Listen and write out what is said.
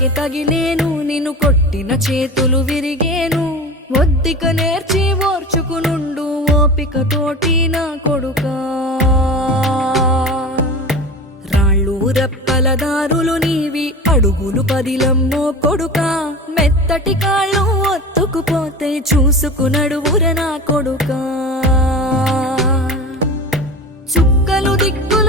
గాయాలకి తగిలేను, నిన్ను కొట్టిన చేతులు విరిగేను. ఒద్దిక నేర్చి ఓర్చుకునుండు ఓపికతోటి నా కొడుకా. రాళ్ళు రెప్పల దారులు నీవి, అడుగులు పదిలమ్మో కొడుకా. మెత్తటి కాళ్ళు ఒత్తుకుపోతే చూసుకునడువుర నా కొడుకా. చుక్కలు దిక్కు